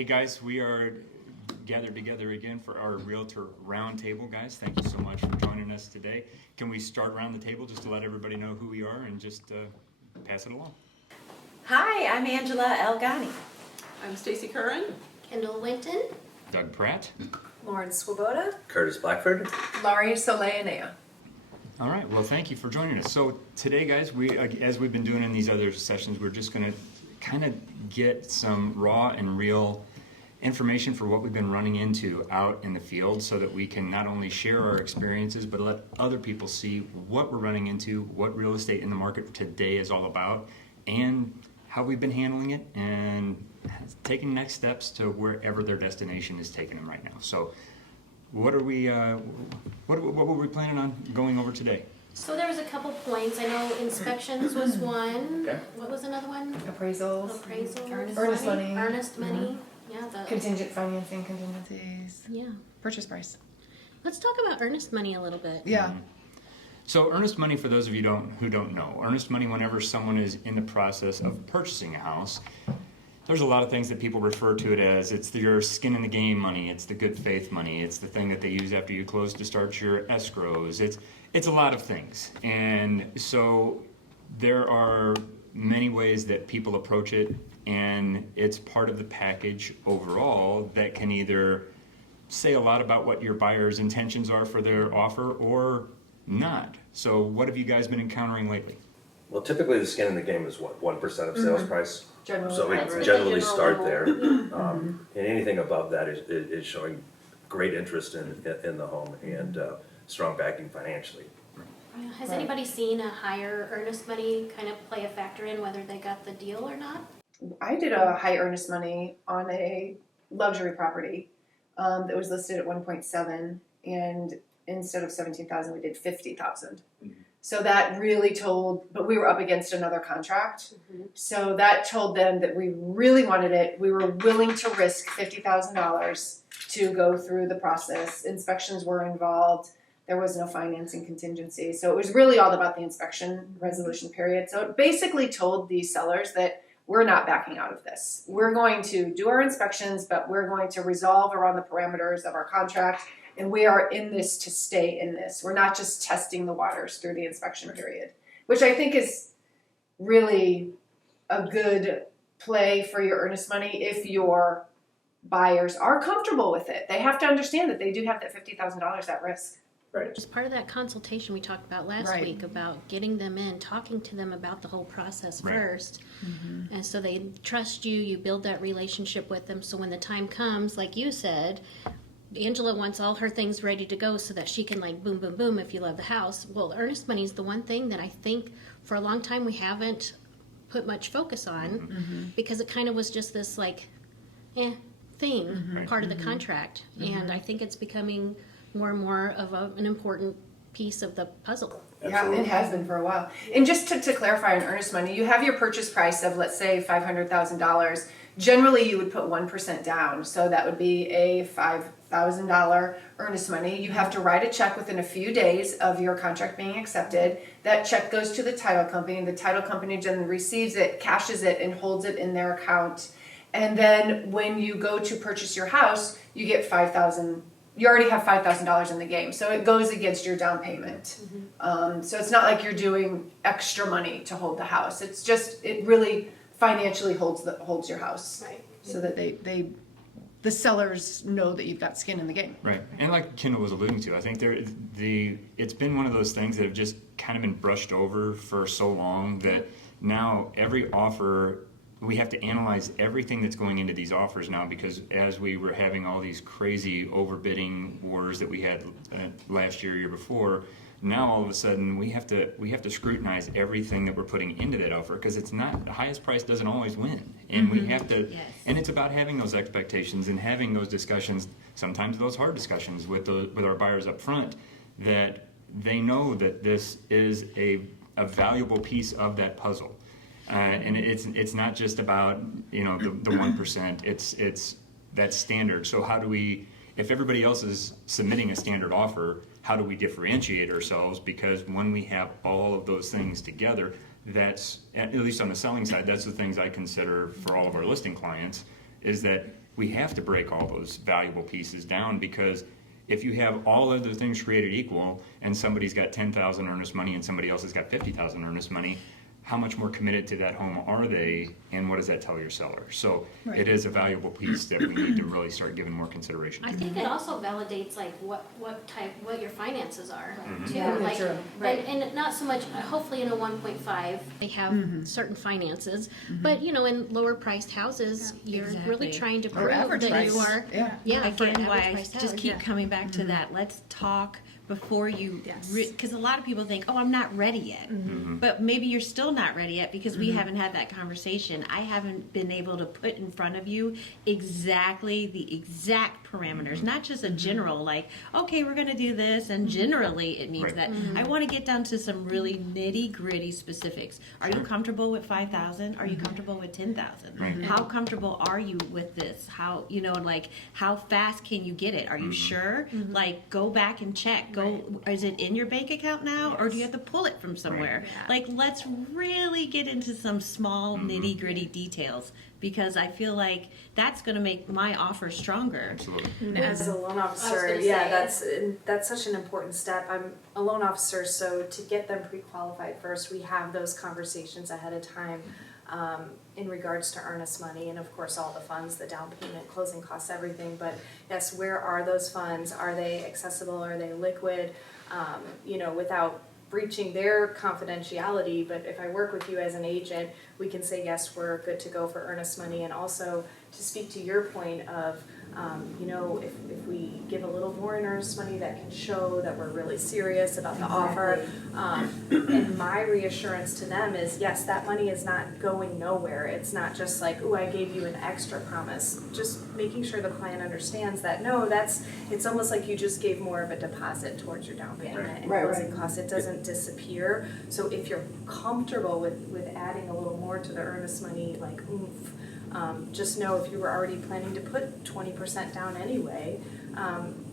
Hey guys, we are gathered together again for our Realtor Roundtable, guys. Thank you so much for joining us today. Can we start around the table just to let everybody know who we are and just pass it along? Hi, I'm Angela Elgani. I'm Stacy Curran. Kendall Winton. Doug Pratt. Lauren Swoboda. Curtis Blackford. Laurie Soleanea. All right, well, thank you for joining us. So today, guys, as we've been doing in these other sessions, we're just going to kind of get some raw and real information for what we've been running into out in the field so that we can not only share our experiences, but let other people see what we're running into, what real estate in the market today is all about, and how we've been handling it and taking next steps to wherever their destination is taking them right now. So what were we planning on going over today? So there was a couple points. I know inspections was one. Okay. What was another one? Appraisals. Appraisal. Earnest money. Earnest money. Yeah. Contingent financing contingencies. Yeah. Purchase price. Let's talk about earnest money a little bit. Yeah. So earnest money, for those of you who don't know, earnest money, whenever someone is in the process of purchasing a house, there's a lot of things that people refer to it as. It's your skin in the game money. It's the good faith money. It's the thing that they use after you close to start your escrows. It's a lot of things. And so there are many ways that people approach it, and it's part of the package overall that can either say a lot about what your buyer's intentions are for their offer or not. So what have you guys been encountering lately? Well, typically the skin in the game is what, 1% of sales price? Generally. So we That's the generally general start level. there. And anything above that is showing great interest in the home and strong backing financially. Has anybody seen a higher earnest money kind of play a factor in whether they got the deal or not? I did a high earnest money on a luxury property that was listed at 1.7, and instead of 17,000, we did 50,000. So that really told, but we were up against another contract. So that told them that we really wanted it. We were willing to risk $50,000 to go through the process. Inspections were involved. There was no financing contingency. So it was really all about the inspection resolution period. So it basically told the sellers that we're not backing out of this. We're going to do our inspections, but we're going to resolve around the parameters of our contract. And we are in this to stay in this. We're not just testing the waters through the inspection period, which I think is really a good play for your earnest money if your buyers are comfortable with it. They have to understand that they do have that $50,000 at risk. Right. As part of that consultation we talked about last Right. week about getting them in, talking to them about the whole process Right. first. And so they trust you, you build that relationship with them. So when the time comes, like you said, Angela wants all her things ready to go so that she can like boom, boom, boom if you love the house. Well, earnest money is the one thing that I think for a long time we haven't put much focus on because it kind of was just this like thing, part of the contract. And I think it's becoming more and more of an important piece of the puzzle. Yeah, it has been for a while. And just to clarify on earnest money, you have your purchase price of, let's say, $500,000. Generally, you would put 1% down. So that would be a $5,000 earnest money. You have to write a check within a few days of your contract being accepted. That check goes to the title company. The title company then receives it, cashes it, and holds it in their account. And then when you go to purchase your house, you get $5,000. You already have $5,000 in the game, so it goes against your down payment. So it's not like you're doing extra money to hold the house. It's just it really financially holds your house, Right. So that the sellers know that you've got skin in the game. Right, and like Kendall was alluding to, I think it's been one of those things that have just kind of been brushed over for so long that now every offer, we have to analyze everything that's going into these offers now, because as we were having all these crazy overbidding wars that we had last year before, now all of a sudden we have to scrutinize everything that we're putting into that offer, because it's not, the highest price doesn't always win, and we have to, and it's about having those expectations and having those discussions, sometimes those hard discussions with our buyers up front, that they know that this is a valuable piece of that puzzle. And it's not just about the 1%. It's that standard. So how do we, if everybody else is submitting a standard offer, how do we differentiate ourselves? Because when we have all of those things together, that's, at least on the selling side, that's the things I consider for all of our listing clients, is that we have to break all those valuable pieces down, because if you have all other things created equal and somebody's got 10,000 earnest money and somebody else has got 50,000 earnest money, how much more committed to that home are they, and what does that tell your seller? So it is a valuable piece that we need to really start giving more consideration I to. think it also validates like what your finances are too. Yeah, like, true. Right. and not so much. Hopefully, in a 1.5, they have certain finances. But you know, in lower priced houses, you're really Exactly. trying to Or prove average that price. you are. Yeah. For an Again, why average I priced just house, keep yeah. coming back to that. Let's talk before you, Yes. because a lot of people think, oh, I'm not ready yet. But maybe you're still not ready yet because we haven't had that conversation. I haven't been able to put in front of you exactly the exact parameters, not just a general, like, okay, we're going to do this, and generally it means Right. that. I want to get down to some really nitty gritty specifics. Are you comfortable with 5,000? Are you comfortable with 10,000? Right. How comfortable are you with this? How, you know, like, how fast can you get it? Are you sure? Like, go back and check. Is it in your bank account now, or do you have to pull it from somewhere? Like, let's really get into some small nitty gritty details, because I feel like that's going to make my offer stronger. Absolutely. As a loan I was officer, gonna yeah, say. that's such an important step. I'm a loan officer, so to get them pre-qualified first, we have those conversations ahead of time in regards to earnest money, and of course all the funds, the down payment, closing costs, everything. But yes, where are those funds? Are they accessible? Are they liquid? You know, without breaching their confidentiality. But if I work with you as an agent, we can say yes, we're good to go for earnest money. And also to speak to your point of, you know, if we give a little more in earnest money, that can show that we're really serious about the offer. And my reassurance to them is, yes, that money is not going nowhere. It's not just like, oh, I gave you an extra promise. Just making sure the client understands that, no, it's almost like you just gave more of a deposit towards your down payment and closing costs. It doesn't disappear. So if you're comfortable with adding a little more to the earnest money, like oomph, just know if you were already planning to put 20% down anyway,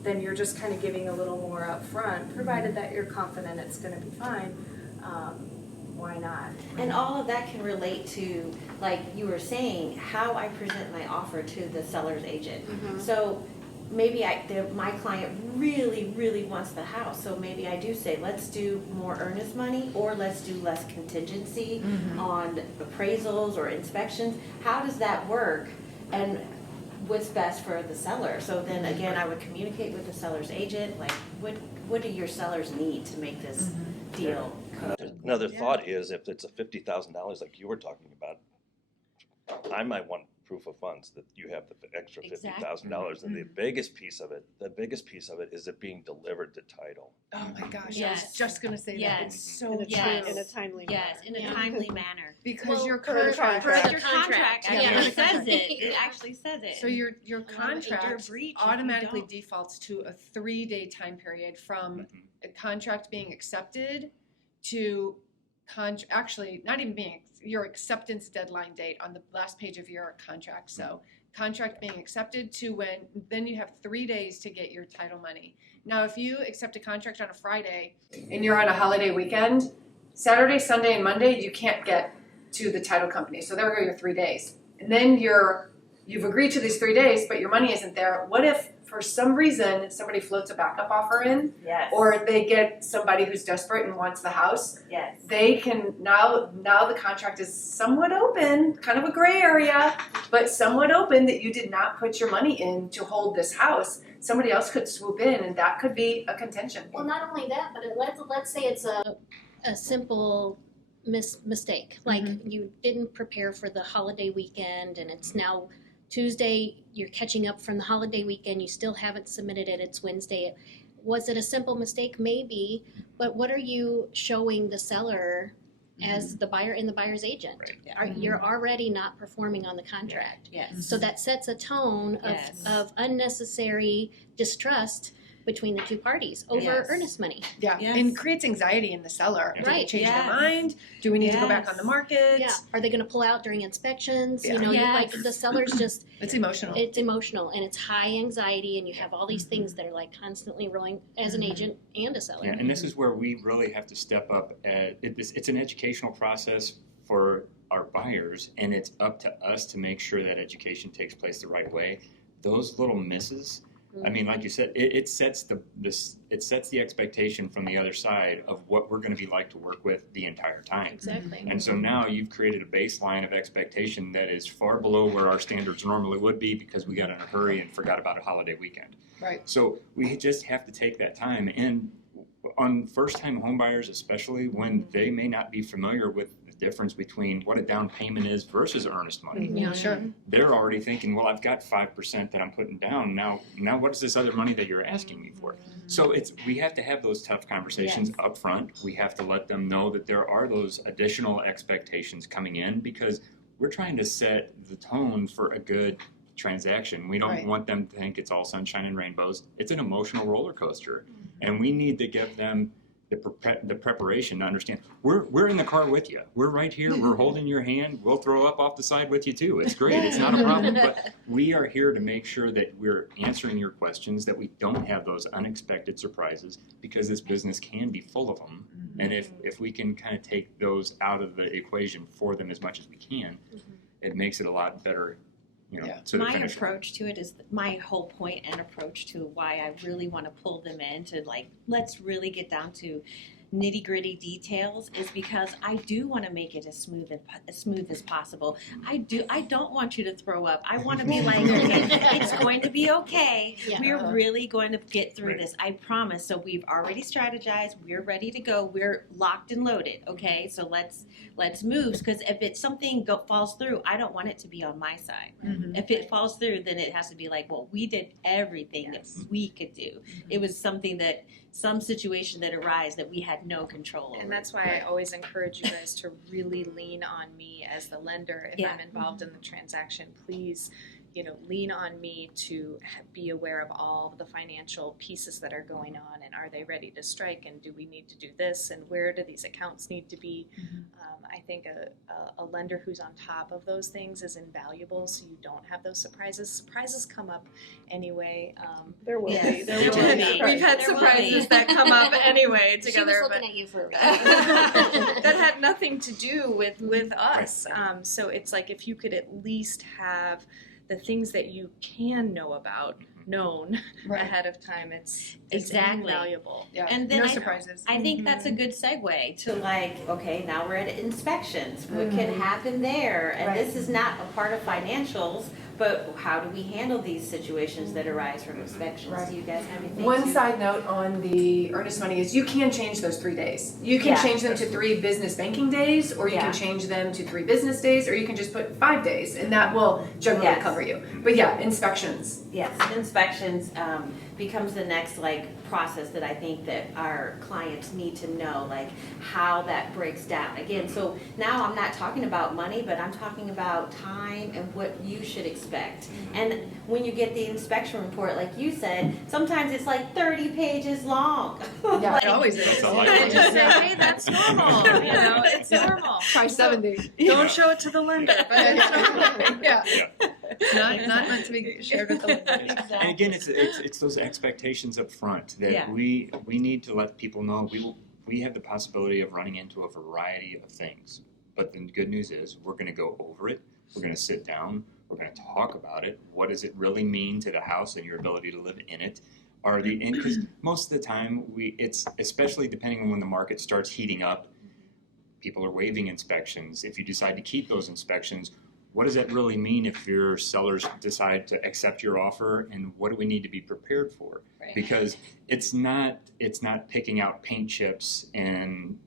then you're just kind of giving a little more up front, provided that you're confident it's going to be fine. Why not? And all of that can relate to, like you were saying, how I present my offer to the seller's agent. So maybe my client really, really wants the house. So maybe I do say, let's do more earnest money, or let's do less contingency on appraisals or inspections. How does that work? And what's best for the seller? So then again, I would communicate with the seller's agent, like, what do your sellers need to make this deal? Another thought is, if it's a $50,000 like you were talking about, I might want proof of funds that you have the extra $50,000. And the biggest piece of it is it being delivered to title. Oh my gosh, I was Yes. just gonna say that. Yes. It's so Yes. true. In a timely manner. Yes, in a timely manner. Because your for the contract, contract. Your contract Yeah, actually for the says contract. it. It actually says it. so your major contract breach if you automatically don't. defaults to a 3-day time period from a contract being accepted to actually not even being your acceptance deadline date on the last page of your contract. So contract being accepted to when, then you have 3 days to get your title money. Now, if you accept a contract on a Friday and you're on a holiday weekend, Saturday, Sunday, and Monday, you can't get to the title company. So there go your 3 days. And then you've agreed to these 3 days, but your money isn't there. What if for some reason somebody floats a backup offer in, Yes. or they get somebody who's desperate and wants the house? Yes. They can now the contract is somewhat open, kind of a gray area, but somewhat open, that you did not put your money in to hold this house. Somebody else could swoop in, and that could be a contention. Well, not only that, but let's say it's a simple mistake. Like you didn't prepare for the holiday weekend, and it's now Tuesday. You're catching up from the holiday weekend. You still haven't submitted it. It's Wednesday. Was it a simple mistake? Maybe, but what are you showing the seller as the buyer and the buyer's agent? You're already not performing on the contract. Yes. So that sets a tone Yes. of unnecessary distrust between the two parties over Yes. earnest money. Yeah, Yes. and creates anxiety in the seller. Do they Right. change Yes. their mind? Do we need to go back Yes. on the market? Yeah. Are they going to pull out during inspections? Yeah. You know, Yes. like the seller's just, It's emotional. it's emotional and it's high anxiety, and you have all these things that are like constantly rolling as an agent and a seller. Yeah, and this is where we really have to step up. It's an educational process for our buyers, and it's up to us to make sure that education takes place the right way. Those little misses, I mean, like you said, it sets the expectation from the other side of what we're going to be like to work with the entire time. Exactly. And so now you've created a baseline of expectation that is far below where our standards normally would be because we got in a hurry and forgot about a holiday weekend. Right. So we just have to take that time. And on first-time homebuyers, especially when they may not be familiar with the difference between what a down payment is versus earnest money, Yeah, sure. they're already thinking, well, I've got 5% that I'm putting down. Now what's this other money that you're asking me for? So we have to have those tough conversations up front. We have to let them know that there are those additional expectations coming in because we're trying to set the tone for a good transaction. We don't want them to think it's all sunshine and rainbows. It's an emotional roller coaster. And we need to give them the preparation to understand, we're in the car with you. We're right here. We're holding your hand. We'll throw up off the side with you too. It's great. It's not a problem. But we are here to make sure that we're answering your questions, that we don't have those unexpected surprises because this business can be full of them. And if we can kind of take those out of the equation for them as much as we can, it makes it a lot better. You know, to the My finish line. approach to it is my whole point and approach to why I really want to pull them in to like, let's really get down to nitty gritty details is because I do want to make it as smooth as possible. I don't want you to throw up. I want to be like, okay, it's going to be okay. Yeah. We're really going to get through this. I promise. So we've already strategized. We're ready to go. We're locked and loaded. Okay. So let's move, because if it's something falls through, I don't want it to be on my side. If it falls through, then it has to be like, well, we did everything that we could do. It was some situation that arose that we had no control over. And that's why I always encourage you guys to really lean on me as the lender. If I'm involved in the transaction, please, lean on me to be aware of all of the financial pieces that are going on, and are they ready to strike, and do we need to do this, and where do these accounts need to be. I think a lender who's on top of those things is invaluable, so you don't have those surprises. Surprises come up anyway. There will be. There will be. We've had There will surprises be. that come up anyway She together. was looking at you for a reason. That had nothing to do with us. So it's like if you could at least have the things that you can know about known ahead of time, it's Exactly. invaluable. Yeah. And then No surprises. I think that's a good segue to like, okay, now we're at inspections. What can happen there? And this is not a part of financials, but how do we handle these situations that arise from inspections? Do you guys have anything? One side note on the earnest money is you can change those 3 days. You can change them to 3 business banking days, or you can change them to 3 business days, or you can just put 5 days, and that will generally cover you. But yeah, inspections. Yes, inspections becomes the next process that I think that our clients need to know, like how that breaks down. Again, so now I'm not talking about money, but I'm talking about time and what you should expect. And when you get the inspection report, like you said, sometimes it's like 30 pages long. Yeah, it always is. That's a lot. And just say, hey, that's normal. It's normal. Try 70. Don't show it to the lender, but it's normal. Yeah. Not meant to be shared with the lender. And again, it's those expectations up front that we need to let people know we have the possibility of running into a variety of things. But the good news is we're going to go over it. We're going to sit down. We're going to talk about it. What does it really mean to the house and your ability to live in it? Because most of the time it's especially depending on when the market starts heating up, people are waiving inspections. If you decide to keep those inspections, what does that really mean if your sellers decide to accept your offer, and what do we need to be prepared for? Right. Because it's not picking out paint chips and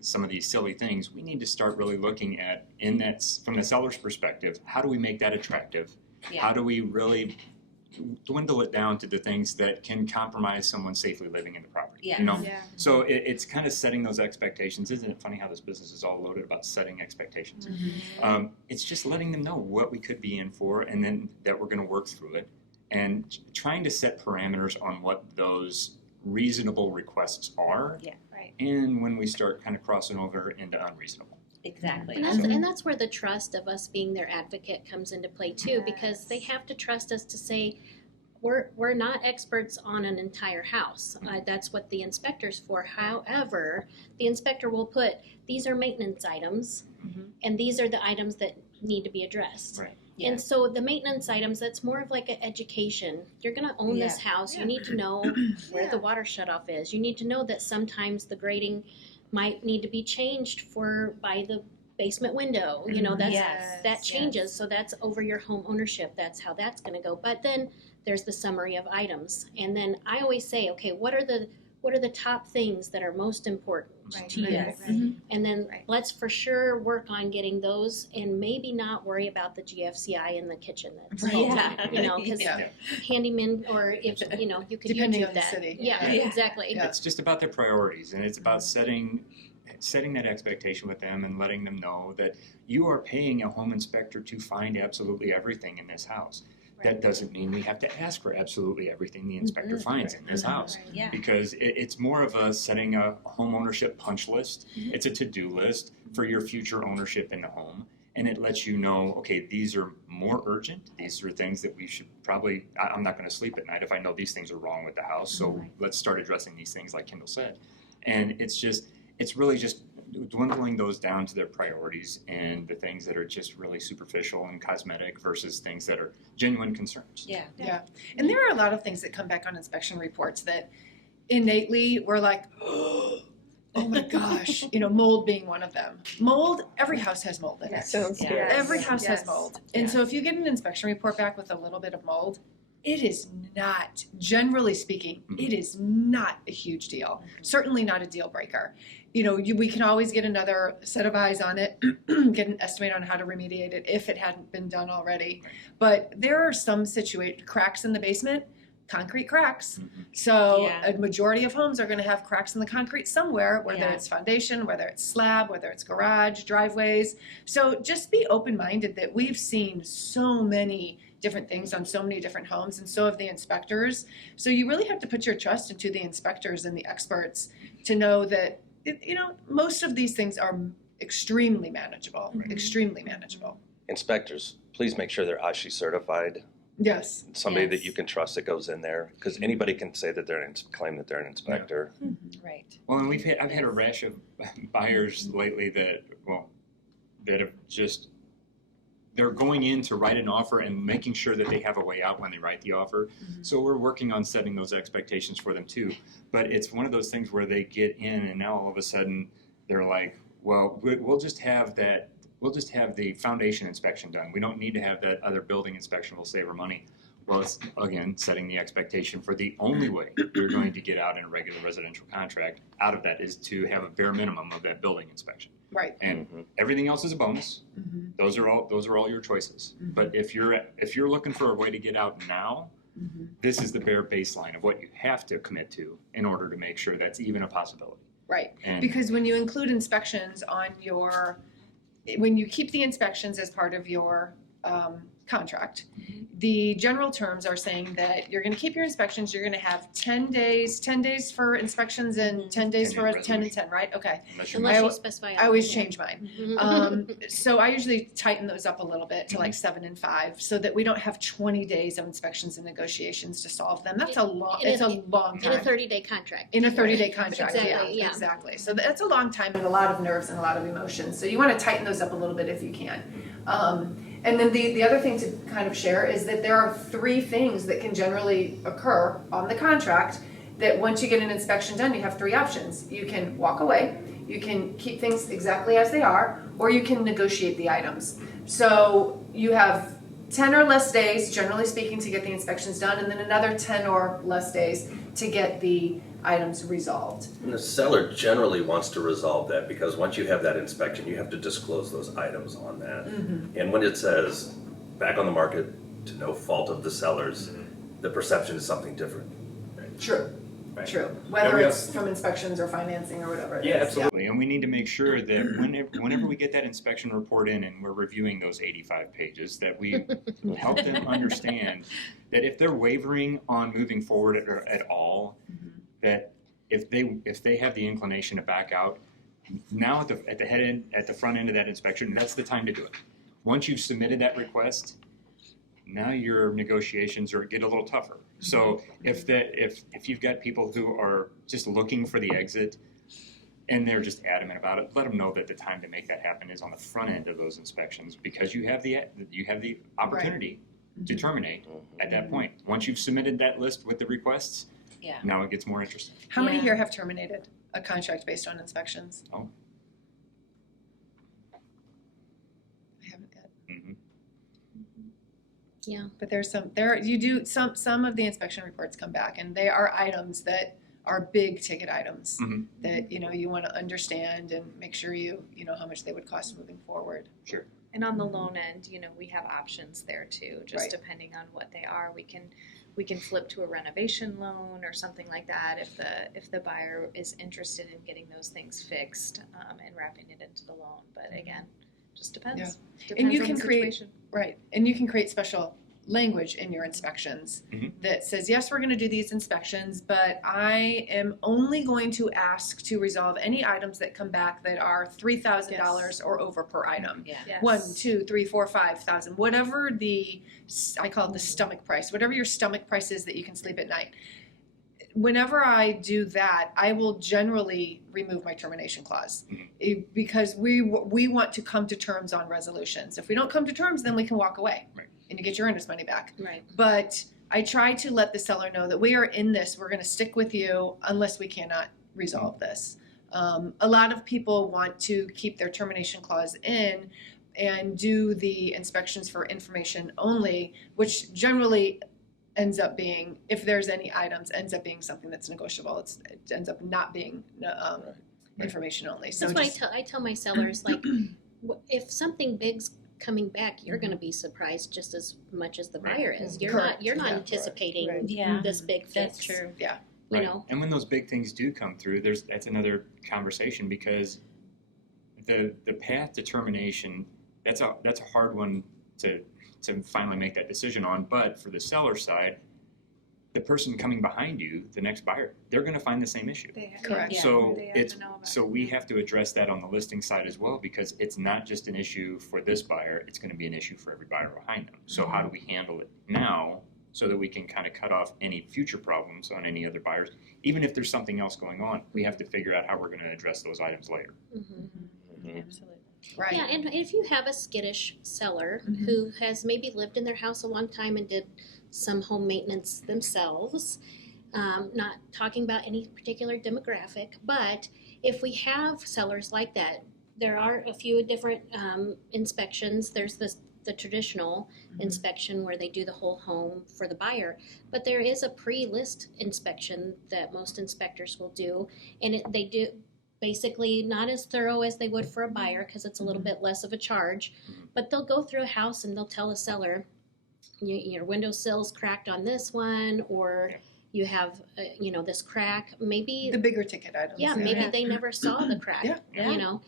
some of these silly things. We need to start really looking at from the seller's perspective, how do we make that attractive? How do we really dwindle it down to the things that can compromise someone safely living in the property? So it's kind of setting those expectations. Isn't it funny how this business is all loaded about setting expectations? It's just letting them know what we could be in for, and then that we're going to work through it, and trying to set parameters on what those reasonable requests are. And when we start kind of crossing over into unreasonable. Exactly. And that's where the trust of us being their advocate comes into play too, because they have to trust us to say, we're not experts on an entire house. That's what the inspector's for. However, the inspector will put, these are maintenance items, and these are the items that need to be addressed. Right. Yeah. And so the maintenance items, that's more of like an education. You're gonna own this house, you need to know where the water shutoff is. You need to know that sometimes the grading might need to be changed by the basement window. You know, that changes, so that's over your home ownership. That's how that's gonna go. But then there's the summary of items. And then I always say, okay, what are the top things that are most important to you? And then let's for sure work on getting those, and maybe not worry about the GFCI in the kitchen. That's you know, because handyman, or if you know, you could Depending YouTube on the that. city. Yeah, exactly. It's just about their priorities, and it's about setting that expectation with them and letting them know that you are paying a home inspector to find absolutely everything in this house. That doesn't mean we have to ask for absolutely everything the inspector finds in this house, because it's more of a setting a home ownership punch list. It's a to-do list for your future ownership in the home, and it lets you know, okay, these are more urgent. These are things that we should probably, I'm not going to sleep at night if I know these things are wrong with the house, so let's start addressing these things like Kendall said. And it's really just dwindling those down to their priorities and the things that are just really superficial and cosmetic versus things that are genuine concerns. Yeah. And there are a lot of things that come back on inspection reports that innately we're like, oh my gosh, you know, mold being one of them. Mold, every house has mold in it. Every house has mold. And so if you get an inspection report back with a little bit of mold, it is not, generally speaking, it is not a huge deal. Certainly not a deal breaker. You know, we can always get another set of eyes on it, get an estimate on how to remediate it if it hadn't been done already. But there are some cracks in the basement, concrete cracks. So a majority of homes are going to have cracks in the concrete somewhere, whether it's foundation, whether it's slab, whether it's garage, driveways. So just be open-minded that we've seen so many different things on so many different homes, and so have the inspectors. So you really have to put your trust into the inspectors and the experts to know that, you know, most of these things are extremely manageable, extremely manageable. Inspectors, please make sure they're ASHI certified. Yes. Somebody that you can trust that goes in there, because anybody can say that claim that they're an inspector. Right. Well, and I've had a rash of buyers lately that have just, they're going in to write an offer and making sure that they have a way out when they write the offer. So we're working on setting those expectations for them too. But it's one of those things where they get in and now all of a sudden they're like, well, we'll just have the foundation inspection done. We don't need to have that other building inspection. We'll save our money. Well, it's, again, setting the expectation for the only way you're going to get out in a regular residential contract out of that is to have a bare minimum of that building inspection. Right. And everything else is a bonus. Those are all your choices. But if you're looking for a way to get out now, this is the bare baseline of what you have to commit to in order to make sure that's even a possibility. Right. And because when you include inspections when you keep the inspections as part of your contract, the general terms are saying that you're going to keep your inspections, you're going to have 10 days for inspections and 10 days for 10 and 10, right? Okay. Unless you specify. I always change mine. So I usually tighten those up a little bit to like 7 and 5 so that we don't have 20 days of inspections and negotiations to solve them. That's a long time. In a 30-day contract. In a 30-day contract, exactly. So that's a long time and a lot of nerves and a lot of emotions. So you want to tighten those up a little bit if you can. And then the other thing to kind of share is that there are 3 things that can generally occur on the contract that once you get an inspection done, you have 3 options. You can walk away, you can keep things exactly as they are, or you can negotiate the items. So you have 10 or less days, generally speaking, to get the inspections done, and then another 10 or less days to get the items resolved. And the seller generally wants to resolve that because once you have that inspection, you have to disclose those items on that. And when it says back on the market to no fault of the sellers, the perception is something different. True. Right. True. Whether it's from inspections or financing or whatever it is. Absolutely. And we need to make sure that whenever we get that inspection report in and we're reviewing those 85 pages, that we help them understand that if they're wavering on moving forward at all, that if they have the inclination to back out, now at the front end of that inspection, that's the time to do it. Once you've submitted that request, now your negotiations get a little tougher. So if you've got people who are just looking for the exit and they're just adamant about it, let them know that the time to make that happen is on the front end of those inspections, because you have the opportunity to terminate at that point. Once you've submitted that list with the requests, now it gets more interesting. How many here have terminated a contract based on inspections? Oh. I haven't yet. Yeah. But some of the inspection reports come back, and they are items that are big ticket items that you want to understand and make sure you know how much they would cost moving forward. Sure. And on the loan end, we have options there too, just Right. depending on what they are. We can flip to a renovation loan or something like that if the buyer is interested in getting those things fixed and wrapping it into the loan. But again, just depends. Yeah. Depends And you on can the create situation. Right, and you can create special language in your inspections that says, yes, we're going to do these inspections, but I am only going to ask to resolve any items that come back that are $3,000 or over per item. Yeah. Yes. 1, 2, 3, 4, 5,000, whatever I call it the stomach price, whatever your stomach price is that you can sleep at night. Whenever I do that, I will generally remove my termination clause because we want to come to terms on resolutions. If we don't come to terms, then we can walk away and you get your earnest money back. Right. But I try to let the seller know that we are in this. We're going to stick with you unless we cannot resolve this. A lot of people want to keep their termination clause in and do the inspections for information only, which generally ends up being, if there's any items, ends up being something that's negotiable. It ends up not being information only. So That's why I tell my sellers, like, if something big's coming back, you're going to be surprised just as much as the buyer is. You're Correct. not anticipating this big fix. That's true. Yeah. You Right. know, And when those big things do come through, that's another conversation, because the path to termination, that's a hard one to finally make that decision on. But for the seller side, the person coming behind you, the next buyer, they're going to find the same issue. Correct. Yeah. So They have to know about it. we have to address that on the listing side as well, because it's not just an issue for this buyer, it's going to be an issue for every buyer behind them. So how do we handle it now so that we can kind of cut off any future problems on any other buyers? Even if there's something else going on, we have to figure out how we're going to address those items later. Absolutely. Right. Yeah, and if you have a skittish seller who has maybe lived in their house a long time and did some home maintenance themselves, not talking about any particular demographic, but if we have sellers like that, there are a few different inspections. There's the traditional inspection where they do the whole home for the buyer, but there is a pre-list inspection that most inspectors will do, and they do basically not as thorough as they would for a buyer because it's a little bit less of a charge, but they'll go through a house and they'll tell a seller, your windowsill's cracked on this one, or you have this crack. Maybe The bigger ticket items. maybe they never saw the crack. Yeah. You know,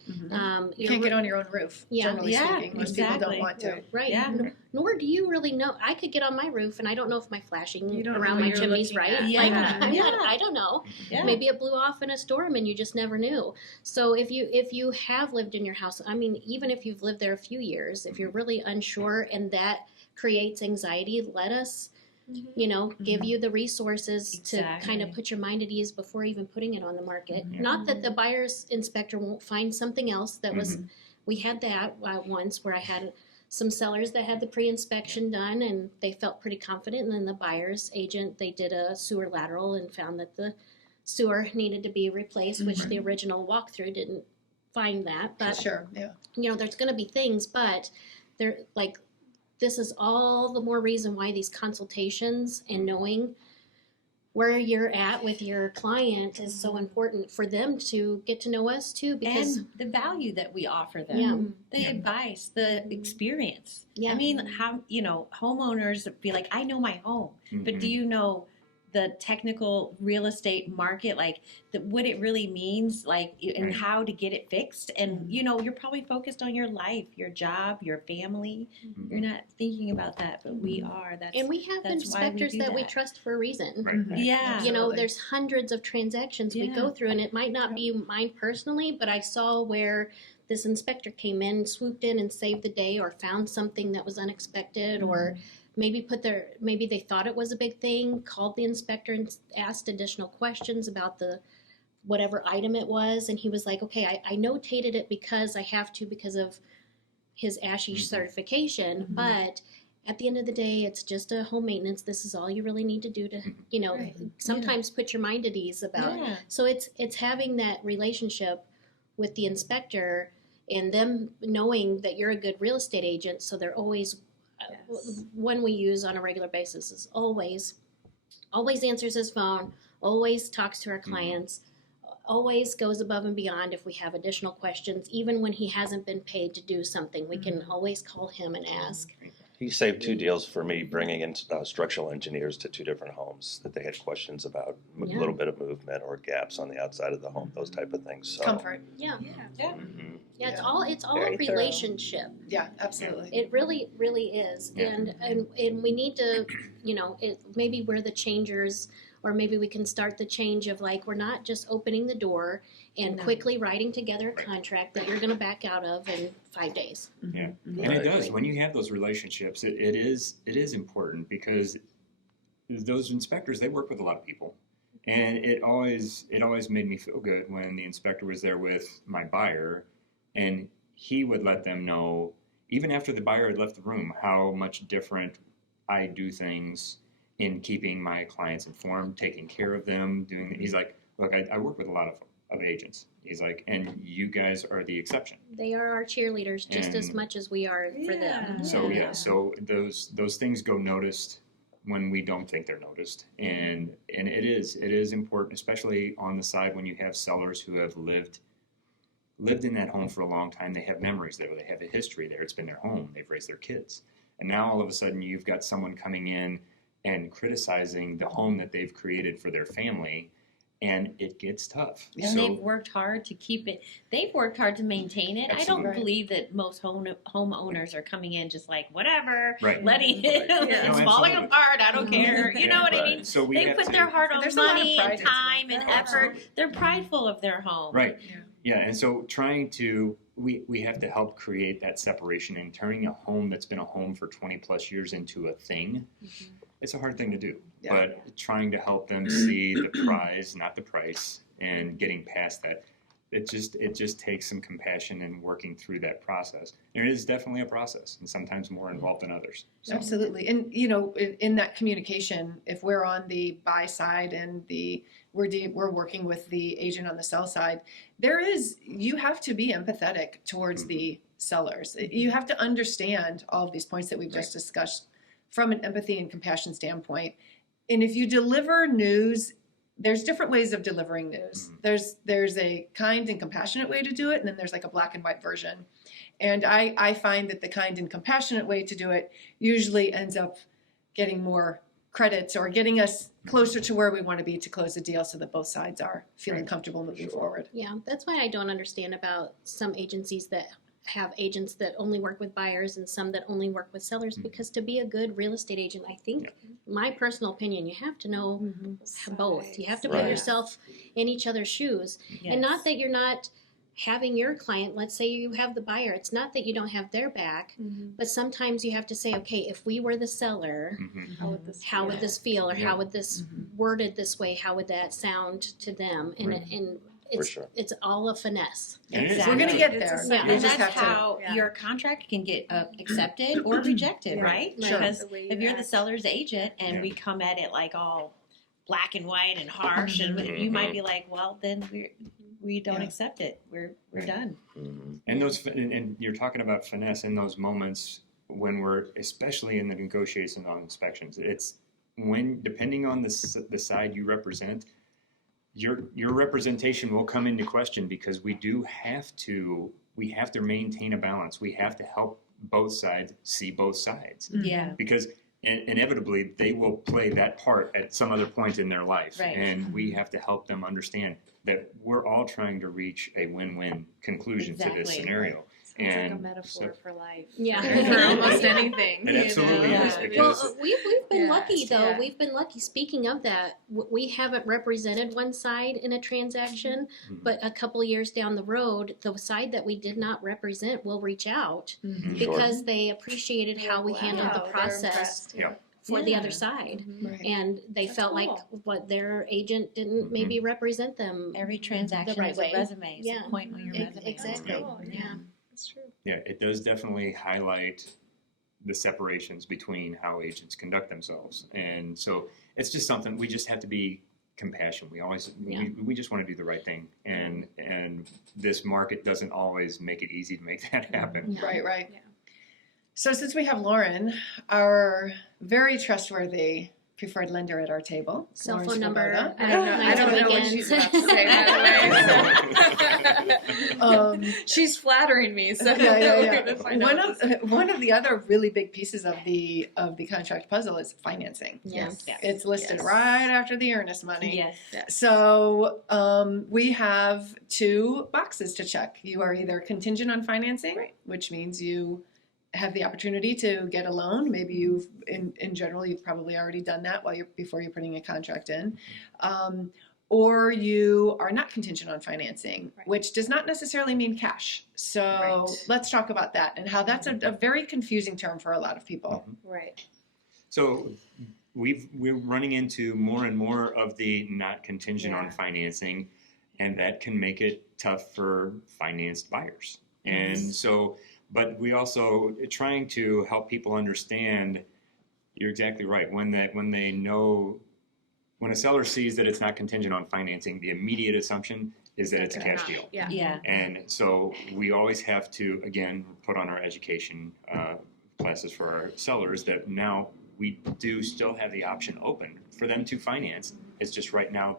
You can't get on your own roof, generally speaking. Most people don't want to. Right. Yeah. Nor do you really know. I could get on my roof and I don't know if my flashing You don't know around what my you're chimney's looking right. at. Yeah. I don't know. Yeah. Maybe it blew off in a storm and you just never knew. So if you have lived in your house, I mean, even if you've lived there a few years, if you're really unsure and that creates anxiety, let us give you the resources to kind of put your mind at ease before even putting it on the market. Not that the buyer's inspector won't find something else that was, we had that once where I had some sellers that had the pre-inspection done and they felt pretty confident, and then the buyer's agent, they did a sewer lateral and found that the sewer needed to be replaced, which the original walkthrough didn't find that. But Sure, yeah. there's going to be things, but they're like, this is all the more reason why these consultations and knowing where you're at with your client is so important for them to get to know us too, because And the value that we offer them, Yeah. the advice, the experience. Yeah. I mean, how homeowners be like, I know my home, but do you know the technical real estate market, like what it really means, like, and how to get it fixed? And you're probably focused on your life, your job, your family. You're not thinking about that, but we are. and we have that's why we inspectors do that we that. trust for a reason. Right. Yeah. Absolutely. There's hundreds of transactions we go through, and it might not be mine personally, but I saw where this inspector came in, swooped in and saved the day, or found something that was unexpected, or maybe maybe they thought it was a big thing, called the inspector and asked additional questions about the whatever item it was, and he was like, okay, I notated it because I have to because of his ASHI certification, but at the end of the day, it's just a home maintenance. This is all you really need to do to, you know, sometimes put your mind at ease about. So it's having that relationship with the inspector and them knowing that you're a good real estate agent. So they're always, one we use on a regular basis is always answers his phone, always talks to our clients, always goes above and beyond if we have additional questions. Even when he hasn't been paid to do something, we can always call him and ask. He saved 2 deals for me, bringing in structural engineers to 2 different homes that they had questions about, a little bit of movement or gaps on the outside of the home, those type of things. So. Comfort. Yeah, it's all Very a relationship. Yeah, absolutely. It really, really is. And we need to, you know, maybe we're the changers, or maybe we can start the change of like, we're not just opening the door and quickly writing together a contract that you're going to back out of in 5 days. Yeah, and it does. When you have those relationships, it is important, because those inspectors, they work with a lot of people. And it always made me feel good when the inspector was there with my buyer, and he would let them know, even after the buyer had left the room, how much different I do things in keeping my clients informed, taking care of them, doing. He's like, look, I work with a lot of agents. He's like, and you guys are the exception. They are our cheerleaders just as much as we are for them. So so those things go noticed when we don't think they're noticed, and it is important, especially on the side when you have sellers who have lived in that home for a long time. They have memories there, they have a history there. It's been their home. They've raised their kids, and now all of a sudden you've got someone coming in and criticizing the home that they've created for their family, and it gets tough. And they've worked hard to keep it. They've worked hard to maintain it. Absolutely. I don't believe that most homeowners are coming in just like, whatever, Right. letting it, it's No, falling absolutely. apart, I don't care. You know what I mean? So we They have put to, their hard-earned There's a lot of money pride and into it. time and effort. They're prideful of their home. right. Yeah, and so we have to help create that separation, and turning a home that's been a home for 20 plus years into a thing. It's a hard thing to do, but trying to help them see the prize, not the price, and getting past that, it just takes some compassion and working through that process. And it is definitely a process, and sometimes more involved than others. So. Absolutely. And, you know, in that communication, if we're on the buy side and we're working with the agent on the sell side, you have to be empathetic towards the sellers. You have to understand all of these points that we've just discussed from an empathy and compassion standpoint. And if you deliver news, there's different ways of delivering news. There's a kind and compassionate way to do it, and then there's like a black and white version. And I find that the kind and compassionate way to do it usually ends up getting more credits or getting us closer to where we want to be to close the deal, so that both sides are feeling comfortable moving forward. Yeah, that's why I don't understand about some agencies that have agents that only work with buyers and some that only work with sellers, because to be a good real estate agent, I think, my personal opinion, you have to know both. You have to put yourself in each other's shoes. And not that you're not having your client, let's say you have the buyer, it's not that you don't have their back, but sometimes you have to say, okay, if we were the seller, how would this feel, or how would this worded this way, how would that sound to them? And it's all a finesse. Exactly. We're going to get there. Yeah. We And just that's have to. how your contract can get accepted or rejected, right? Sure. Because if you're the seller's agent and we come at it like all black and white and harsh, and you might be like, well, then we don't accept it. We're done. And and you're talking about finesse in those moments when we're, especially in the negotiations on inspections. It's when, depending on the side you represent, your representation will come into question, because we have to maintain a balance. We have to help both sides see both sides. Yeah. Because inevitably they will play that part at some other point in their life. Right. And we have to help them understand that we're all trying to reach a win-win conclusion to this scenario. It's like a And metaphor so- for life. Yeah. For almost anything. It you absolutely know? is, Yeah. because- Well, we've been Yeah. lucky though. Yeah. We've been lucky. Speaking of that, we haven't represented one side in a transaction, Mhm. but a couple years down the road, the side that we did not represent will reach out Mhm. because they appreciated how we handled Wow, the they're process impressed, yeah. for the Yeah. other side. Right. And they That's felt like cool. what their agent didn't maybe represent them. Every transaction right is way. a resume. It's Yeah. a point on your resume. Exactly. Cool, yeah. Yeah. That's true. Yeah, it does definitely highlight the separations between how agents conduct themselves. And so it's just something, we just have to be compassionate. We always, we just want to do the right thing. And this market doesn't always make it easy to make that happen. Right, right. Yeah. So since we have Lauren, our very trustworthy preferred lender at our table, Cell Lauren phone number. Swoboda. I don't know. I Nice don't know what weekends. she's about to say, by the way. She's flattering me, so we're gonna find out. One of the other really big pieces of the contract puzzle is financing. Yes. Yes. It's listed Yes. right after the earnest money. Yes. So we have two boxes to check. You are either contingent on financing, which means you have the opportunity to get a loan. Maybe you've, in general, you've probably already done that before you're putting a contract in. Or you are not contingent on financing, which does not necessarily mean cash. So let's talk about that and how that's a very confusing term for a lot of people. Right. So we're running into more and more of the not contingent on financing, and that can make it tough for financed buyers. And so, but we also trying to help people understand, you're exactly right, when they know, when a seller sees that it's not contingent on financing, the immediate assumption is that it's a cash deal. Yeah. Yeah. And so we always have to, again, put on our education classes for our sellers that now we do still have the option open for them to finance. It's just right now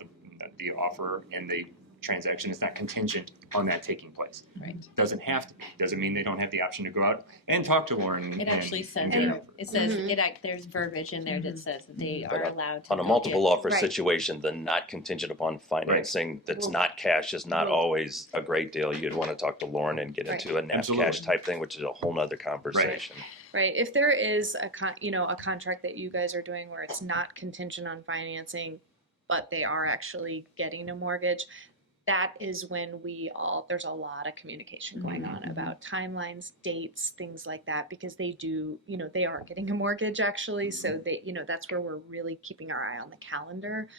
the offer and the transaction is not contingent on that taking place. Right. Doesn't have to be. Doesn't mean they don't have the option to go out and talk to Lauren. It actually says and get it over. it says there's verbiage in there that says that they are allowed to On a multiple make it. offer situation, the not contingent upon financing that's Well, not cash is not right. always a great deal. You'd want to talk to Lauren and get into a net Absolutely. cash type thing, which is a whole nother conversation. Right. If there is a contract that you guys are doing where it's not contingent on financing, but they are actually getting a mortgage, that is when there's a lot of communication going on about timelines, dates, things like that, because they do, they are getting a mortgage actually. So they, that's where we're really keeping our eye on the calendar,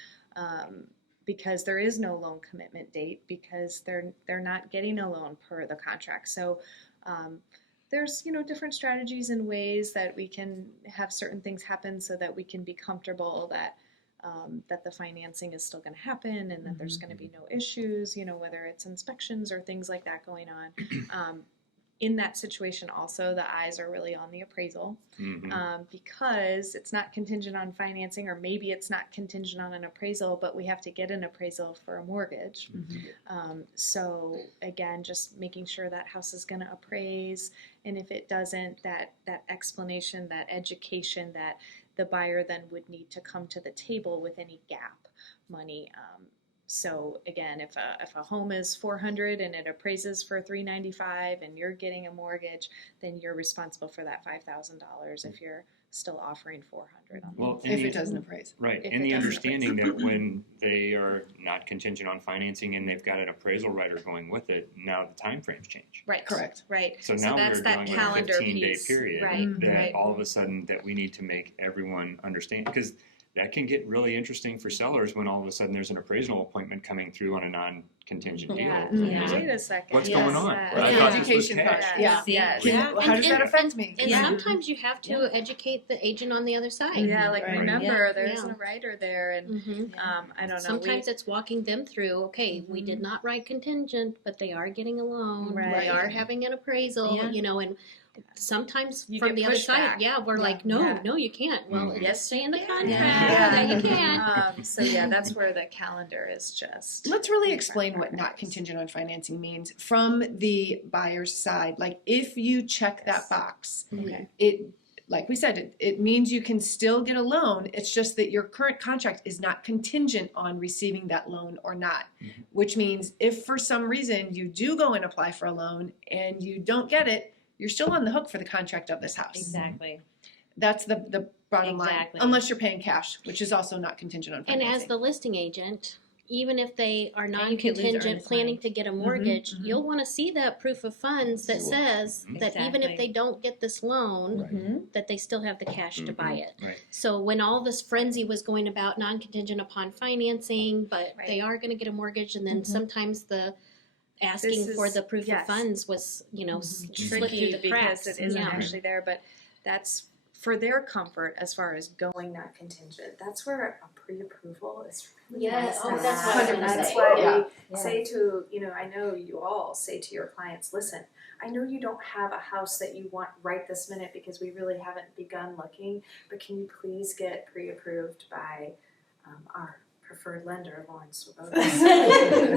because there is no loan commitment date because they're not getting a loan per the contract. So, there's, different strategies and ways that we can have certain things happen so that we can be comfortable that that the financing is still going to happen and that there's going to be no issues, whether it's inspections or things like that going on. In that situation also, the eyes are really on the appraisal because it's not contingent on financing, or maybe it's not contingent on an appraisal, but we have to get an appraisal for a mortgage. So again, just making sure that house is going to appraise, and if it doesn't, that explanation, that education, that the buyer then would need to come to the table with any gap money. So again, if a home is $400 and it appraises for $395 and you're getting a mortgage, then you're responsible for that $5,000 if you're still offering $400 on Well, If it doesn't appraise. Right, If and it the doesn't understanding that when they are not contingent on financing and they've got an appraisal writer going with it, now the timeframes change. Right. Correct. Right. So now that's we're that dealing with a calendar 15-day piece. period Right. that Right. all of a sudden that we need to make everyone understand, because that can get really interesting for sellers when all of a sudden there's an appraisal appointment coming through on a non-contingent deal. Yeah. Yeah. Wait a second. What's Yes. going on? Yeah. I Yeah. thought this was Education cash. part. Yeah. Yes. How does that affect me? And Yeah. sometimes you have to educate the agent on the other side. Yeah, like Right. remember, there's Yeah. a writer there, and Mhm. I don't know. Sometimes it's walking them through, okay, we did not write contingent, but they are getting a loan. Right. They are having an appraisal, Yeah. and sometimes You from get the other side, pushback. we're like, no, you can't. Well, Mhm. yes, say in the you contract can. that you can. So yeah, that's where the calendar is just. Let's really explain what not contingent on financing means from the buyer's side. Like if you check that box, Okay. like we said, it means you can still get a loan. It's just that your current contract is not contingent on receiving that loan or not. Which means if for some reason you do go and apply for a loan and you don't get it, you're still on the hook for the contract of this house. Exactly. That's the bottom line, Exactly. unless you're paying cash, which is also not contingent on And financing. as the listing agent, even if they are And you could lose non-contingent, earnest planning money. to get a mortgage, you'll want to see that proof of funds that Sure. says that even if Exactly. they don't get this loan, Right. that they still have the cash to buy it. Right. So when all this frenzy was going about non-contingent upon financing, but they are going to get a mortgage, and then sometimes the asking This for is- the proof yes. of funds was, slid through Tricky the because cracks. it isn't Yeah. actually there, but that's for their comfort as far as going. Going not contingent, that's where a pre-approval is really Yeah, nice oh, to that's have. what I was And gonna that's say. why Yeah. we say to, I know you all say to your clients, listen, I know you don't have a house that you want right this minute because we really haven't begun looking, but can you please get pre-approved by our preferred lender, Lawrence Swoboda,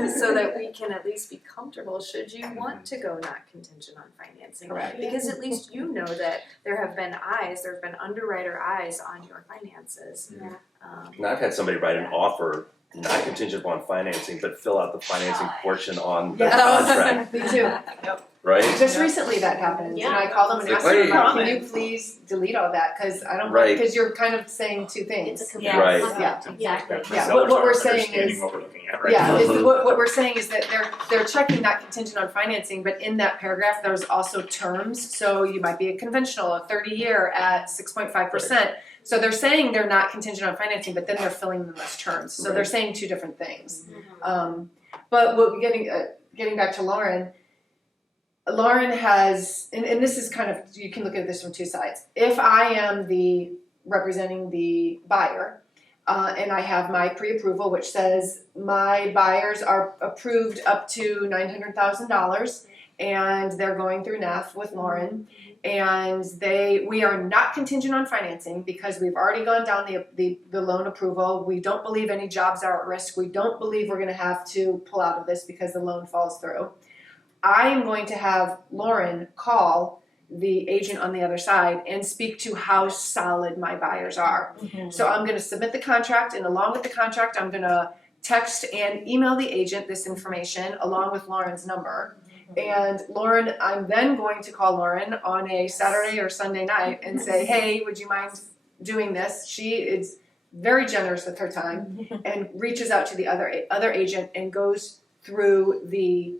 so that we can at least be comfortable should you want to go not contingent on financing. Correct. Because at least you know that there have been underwriter eyes on your finances. And I've had somebody write an offer, not contingent upon financing, but fill out the financing portion on the contract, Me too. Yep. right? Just recently that happened, and I called them and It's asked like, them, like, wait. can you please delete all that, because I don't, Right. because you're kind of saying two things. It's a Yes. Right. Yeah. Exactly. The Yeah, sellers what we're aren't saying understanding is- what we're looking at right Yeah, now. is what we're saying is that they're checking not contingent on financing, but in that paragraph, there's also terms. So you might be a conventional, a 30-year at 6.5%. So they're saying they're not contingent on financing, but then they're filling in those terms. So they're Right. saying two different things. But what getting back to Lauren has, and this is kind of, you can look at this from two sides. If I am representing the buyer, and I have my pre-approval, which says my buyers are approved up to $900,000, and they're going through NAF with Lauren, and we are not contingent on financing because we've already gone down the loan approval. We don't believe any jobs are at risk. We don't believe we're going to have to pull out of this because the loan falls through. I'm going to have Lauren call the agent on the other side and speak to how solid my buyers are. So I'm going to submit the contract, and along with the contract, I'm going to text and email the agent this information along with Lauren's number. And Lauren, I'm then going to call Lauren on a Saturday or Sunday night and say, hey, would you mind doing this? She is very generous with her time and reaches out to the other agent and goes through the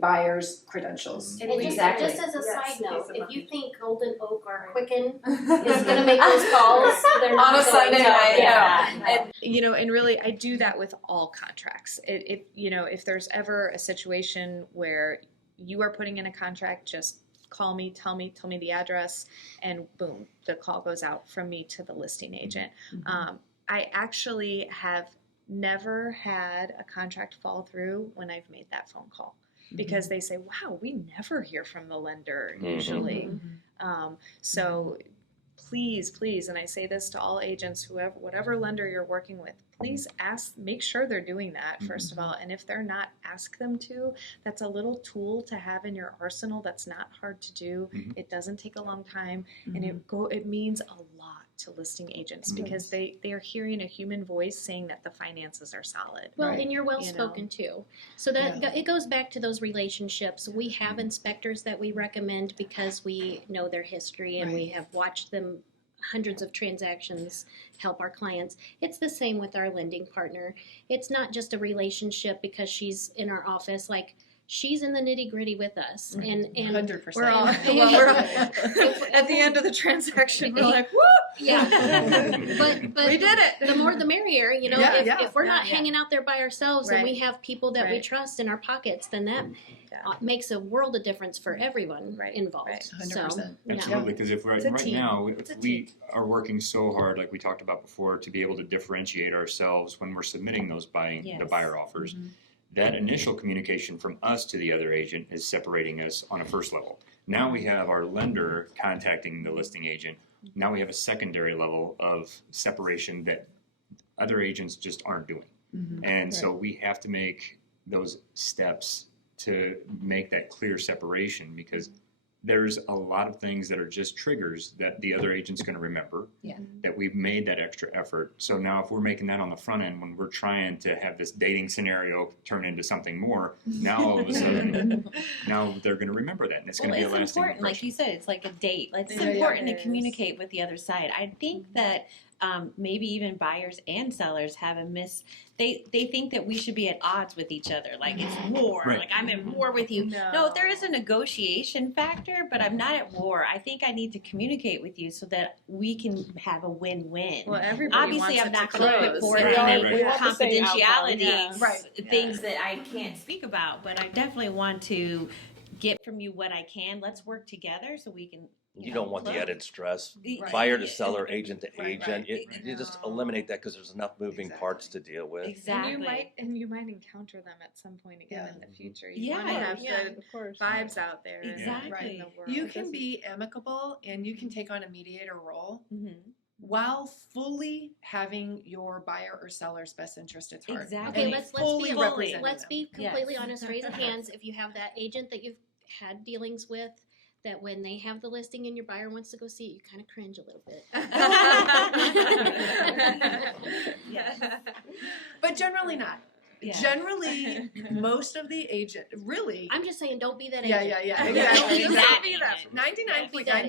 buyer's credentials. And just as a Yes. side note, Piece of if money. you think Golden Oak or Quicken is going to make those calls, they're not On a going Sunday to. night, Yeah. And really, I do that with all contracts. If there's ever a situation where you are putting in a contract, just call me, tell me the address, and boom, the call goes out from me to the listing agent. I actually have never had a contract fall through when I've made that phone call, because they say, wow, we never hear from the lender usually. So please, and I say this to all agents, whatever lender you're working with, please make sure they're doing that first of all. And if they're not, ask them to. That's a little tool to have in your arsenal that's not hard to do. It doesn't take a long time, and it means a lot to listing agents because they are hearing a human voice saying that the finances are solid. Well, and you're well spoken too. So that it goes back to those relationships. We have inspectors that we recommend because we know their history and we have watched them hundreds of transactions help our clients. It's the same with our lending partner. It's not just a relationship because she's in our office. Like, she's in the nitty gritty with us, and 100%. We're all at the end of the transaction. We're like, whoop! Yeah, but We did it. The more the merrier, if we're not hanging out there by ourselves and we have people that we trust in our pockets, then that makes a world of difference for everyone involved. 100%. Absolutely, because if It's a right team. now It's a we are working so hard, like we talked about before, to be able to differentiate ourselves when we're submitting those the buyer offers. That initial communication from us to the other agent is separating us on a first level. Now we have our lender contacting the listing agent. Now we have a secondary level of separation that other agents just aren't doing. And so we have to make those steps to make that clear separation, because there's a lot of things that are just triggers that the other agent's going to remember. Yeah. That we've made that extra effort. So now if we're making that on the front end, when we're trying to have this dating scenario turn into something more, now all of a sudden, now they're going to remember that, and it's going to be a it's lasting important, like impression. you said, it's like a date. Like, it's Yeah, important it to is. communicate with the other side. I think that maybe even buyers and sellers have they think that we should be at odds with each other. Like, it's war. Right. Like, I'm at war with you. No, there is a negotiation factor, but I'm not at war. I think I need to communicate with you so that we can have a win-win. Well, everybody Obviously, wants I'm it not to going to put close. forth Right, any right, right. want the same outcome. confidentiality Yeah. Right. things that I can't speak about, but I definitely want to get from you what I can. Let's work together so we can. You don't want the close. added stress, Right. buyer to seller, agent to Right, agent. right. You just eliminate that because there's enough moving Exactly. parts to deal with. Exactly. And you might encounter them at some point again Yeah. in the future. You Yeah. want to have Yeah. good Of course. vibes out there Exactly. in the world. You can be amicable and you can take on a mediator role Mhm. while fully having your buyer or seller's best interest at heart. Exactly. Okay, And let's fully be representing let's them. be completely Yes. honest. Raise of hands if you have that agent that you've had dealings with, that when they have the listing and your buyer wants to go see it, you kind of cringe a little bit. But generally not. Yeah. Generally, most of the agent, really, I'm just saying, don't be that yeah, agent. yeah, yeah, Yeah, exactly. don't be Just that don't be that. agent.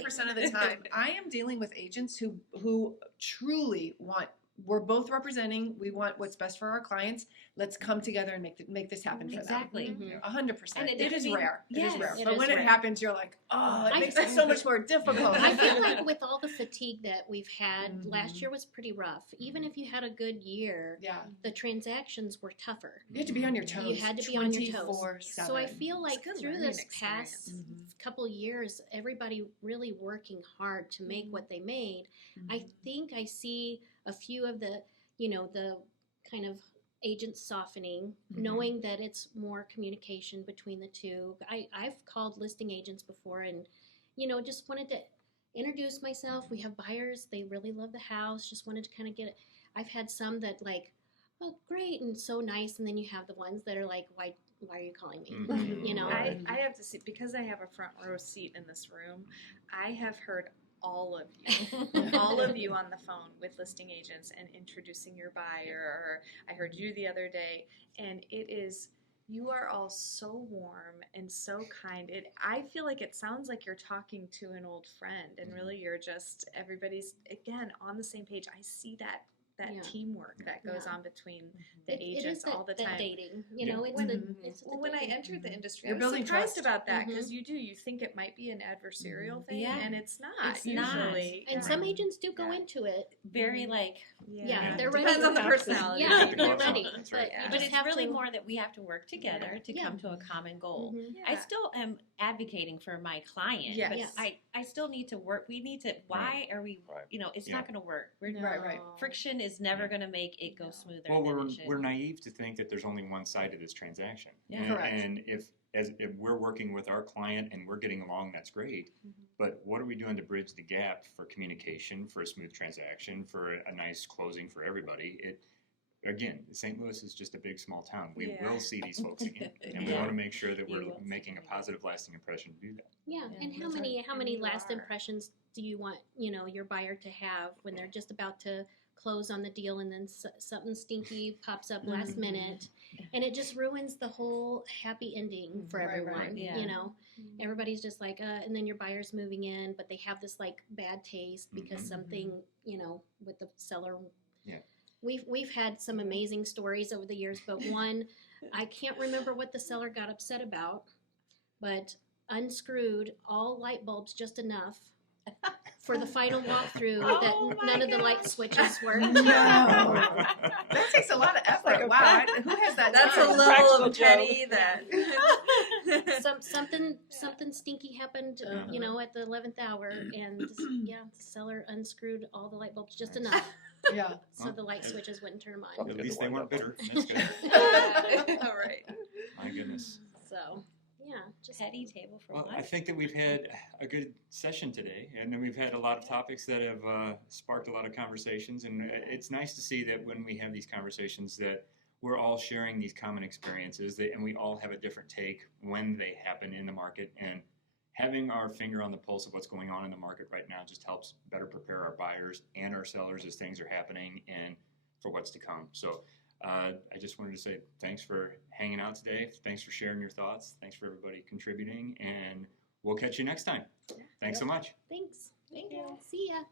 99.9% of the time, I am dealing with agents who truly want. We're both representing. We want what's best for our clients. Let's come together and make this happen for them. Exactly. Mhm. 100%. And it It is doesn't mean- rare. It yes, is rare. it But is when it rare. happens, you're like, oh, it I- makes it so much more difficult. I feel like with all the fatigue that we've had, Mhm. last year was pretty rough. Even if you had a good year, Yeah, the transactions were tougher. you have to be on your toes. You had to be on your toes. 24/7. So I feel like It's a good through learning this past experience. couple years, everybody really working hard to make what they made. I think I see a few of the, the kind of agents softening, knowing that it's more communication between the two. I've called listing agents before and, just wanted to introduce myself. We have buyers, they really love the house, just wanted to kind of get it. I've had some that like, oh, great, and so nice. And then you have the ones that are like, why are you calling me? Mhm. I have to see, because I have a front row seat in this room, I have heard all of you on the phone with listing agents and introducing your buyer. Or I heard you the other day, and you are all so warm and so kind. I feel like it sounds like you're talking to an old friend, and really you're just, everybody's again on the same page. I see that Yeah. teamwork that goes Yeah. on between the It is agents that, all the that time. dating, Yeah. it's the Well, when I dating. entered the industry, You're I was building surprised trust. about that Mhm. because you think it might be an adversarial thing, Yeah. and it's not. It's not. usually. And some agents do go Yeah. into it. Very like, Yeah, they're Depends ready. on the personality. Yeah, Pick they're gloves off, ready. that's But right. you Yeah. but just it's have really to, more that we have to work together to Yeah. come to a common goal. Mhm. Yeah. I still am advocating for my client, Yes. but Yes. I still need to work. We need to. Why are we? Right. It's Yeah. not going to work. We're, Right. Friction is never Yeah. going to make it go smoother. Well, than we're it should. we're naive to think that there's only one side to this transaction. Yeah. And, Correct. and if we're working with our client and we're getting along, that's great. But what are we doing to bridge the gap for communication, for a smooth transaction, for a nice closing for everybody? Again, St. Louis is just a big, small town. We Yeah. will see these folks again, and we Yeah. want to make sure that You we're will see making a them. positive, lasting impression to do that. yeah. Yeah, And how that's many And you last are. impressions do you want your buyer to have when they're just about to close on the deal and then something stinky pops up last minute, and it just ruins the whole happy ending for Right, everyone. right. Yeah. Everybody's just like, and then your buyer's moving in, but they have this like bad taste because Mhm. something with the seller. Yeah. We've had some amazing stories over the years, but one I can't remember what the seller got upset about, but unscrewed all light bulbs just enough for the final walkthrough Oh that my none of the light gosh. switches worked. No. That takes a lot of effort. like a Wow. Who has that That's time? a level Practical of Jenny that. Something stinky happened, at the 11th hour, and the seller unscrewed all the light bulbs just enough Yeah. so the light switches wouldn't turn them on. At least they weren't bitter. That's good. All right. My goodness. So, yeah, just Petty table for Well, what? I think that we've had a good session today, and then we've had a lot of topics that have sparked a lot of conversations, and it's nice to see that when we have these conversations that we're all sharing these common experiences, and we all have a different take when they happen in the market, and having our finger on the pulse of what's going on in the market right now just helps better prepare our buyers and our sellers as things are happening and for what's to come. So I just wanted to say thanks for hanging out today. Thanks for sharing your thoughts. Thanks for everybody contributing, and we'll catch you next time. Thanks so much. Thanks. Thank you. See ya.